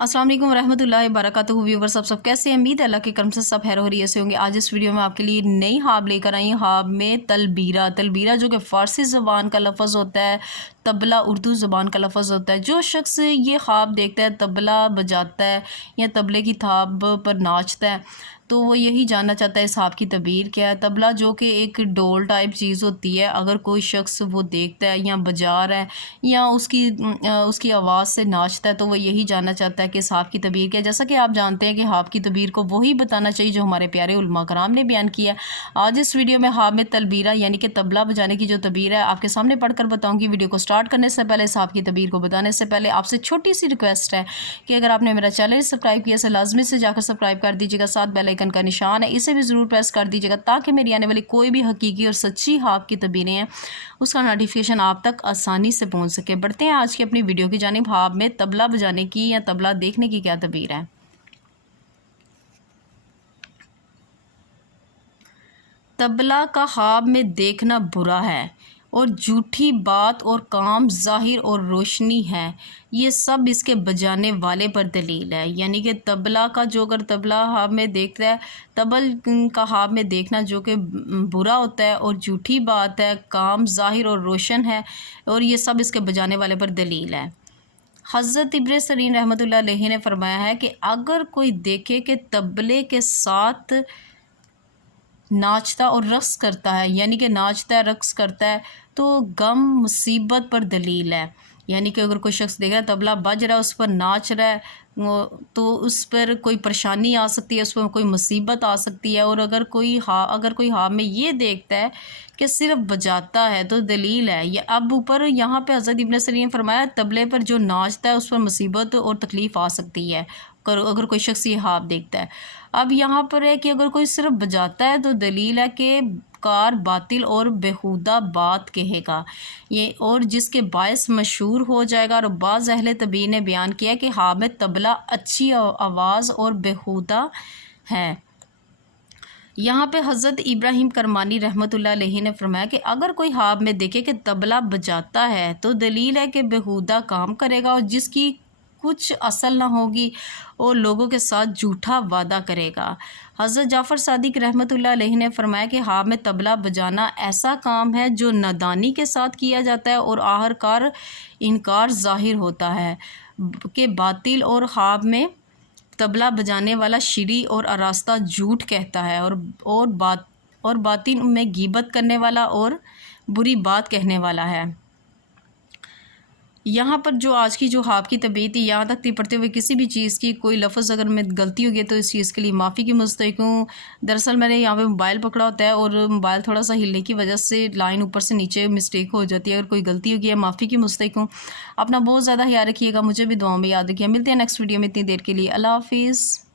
अस्सलाम वालेकुम वरहमतुल्लाहि वबरकातुहू। व्यूअर्स सब कैसे हैं? उम्मीद है अल्लाह के करम से सब खैर और से होंगे। आज इस वीडियो में आपके लिए नई हाब लेकर आई। हाब में तलबीरा जो कि फ़ारसी ज़बान का लफ्ज़ होता है, तबला उर्दू ज़बान का लफ्ज़ होता है। जो शख्स ये ख्वाब देखता है, तबला बजाता है या तबले की थाप पर नाचता है, तो वो यही जानना चाहता है इस ख्वाब की तबीर क्या है। तबला जो कि एक डोल टाइप चीज़ होती है, अगर कोई शख्स वो देखता है या बजा रहा है या उसकी आवाज़ से नाचता है, तो वो यही जानना चाहता है कि इस ख्वाब की तबीर क्या है। जैसा कि आप जानते हैं कि ख्वाब की तबीर को वही बताना चाहिए जो हमारे प्यारे उलमा कराम ने बयान किया। आज इस वीडियो में ख्वाब में तलबीरा यानी कि तबला बजाने की जो तबीर है आपके सामने पढ़कर बताऊँगी। वीडियो को स्टार्ट करने से पहले, इस ख्वाब की तबीर को बताने से पहले आपसे छोटी सी रिक्वेस्ट है कि अगर आपने मेरा चैनल सब्सक्राइब किया है लाजमी से जाकर सब्सक्राइब कर दीजिएगा। साथ बेल आइकन का निशान है, इसे भी ज़रूर प्रेस कर दीजिएगा ताकि मेरी आने वाली कोई भी हकीकी और सच्ची ख्वाब की तबीरें हैं उसका नोटिफिकेशन आप तक आसानी से पहुंच सके। बढ़ते हैं आज की अपनी वीडियो की जानिब। ख्वाब में तबला बजाने की या तबला देखने की क्या तबीर है। तबला का ख्वाब में देखना बुरा है और झूठी बात और काम ज़ाहिर और रोशनी है, ये सब इसके बजाने वाले पर दलील है। यानी कि तबला का जो अगर तबला ख्वाब में देखता है, तबल का ख्वाब में देखना जो कि बुरा होता है और झूठी बात है, काम ज़ाहिर और रोशन है, और ये सब इसके बजाने वाले पर दलील है। हज़रत इब्न सीरीन रहमतुल्लाह अलैहि ने फरमाया है कि अगर कोई देखे कि तबले के साथ नाचता और रक़्स करता है, यानी कि नाचता है रक़्स करता है, तो गम मुसीबत पर दलील है। यानी कि अगर कोई शख्स देख रहा है तबला बज रहा है, उस पर नाच रहा है, तो उस पर कोई परेशानी आ सकती है, उस पर कोई मुसीबत आ सकती है। और अगर कोई ख्वाब में ये देखता है कि सिर्फ बजाता है, तो दलील है ये। अब ऊपर यहाँ पे हज़रत इब्न सीरीन ने फरमाया तबले पर जो नाचता है उस पर मुसीबत और तकलीफ़ आ सकती है अगर कोई शख्स ये ख्वाब देखता है। अब यहाँ पर है कि अगर कोई सिर्फ बजाता है तो दलील है कि कार बातिल और बेहुदा बात कहेगा ये, और जिसके बायस मशहूर हो जाएगा। और बाज़ अहले तबीर ने बयान किया कि ख्वाब में तबला अच्छी आवाज़ और बेहुदा है। यहाँ पे हज़रत इब्राहिम करमानी रहमतुल्लाह अलैहि ने फरमाया कि अगर कोई ख्वाब में देखे कि तबला बजाता है, तो दलील है कि बेहुदा काम करेगा और जिसकी कुछ असल ना होगी और लोगों के साथ झूठा वादा करेगा। हज़रत जाफ़र सादिक रहमतुल्लाह अलैहि ने फरमाया कि ख्वाब में तबला बजाना ऐसा काम है जो नादानी के साथ किया जाता है और आखिरकार इनकार ज़ाहिर होता है कि बातिल, और ख्वाब में तबला बजाने वाला शिरी और आरास्ता झूठ कहता है और बातिन में गीबत करने वाला और बुरी बात कहने वाला है। यहाँ पर जो आज की जो ख्वाब की तबीयत थी, यहाँ तक थी पढ़ते हुए किसी भी चीज़ की कोई लफ्ज़ अगर मैं गलती हो गई तो इस चीज़ के लिए माफ़ी की मुस्तहिक़ हूँ। दरअसल मैंने यहाँ पे मोबाइल पकड़ा होता है और मोबाइल थोड़ा सा हिलने की वजह से लाइन ऊपर से नीचे मिस्टेक हो जाती है। अगर कोई गलती हो गई है, माफ़ी की मुस्तहिक़ हूँ। अपना बहुत ज़्यादा ख्याल रखिएगा, मुझे भी दुआओं में याद रखिए। मिलते हैं नेक्स्ट वीडियो में, इतनी देर के लिए अल्लाह हाफ़िज़।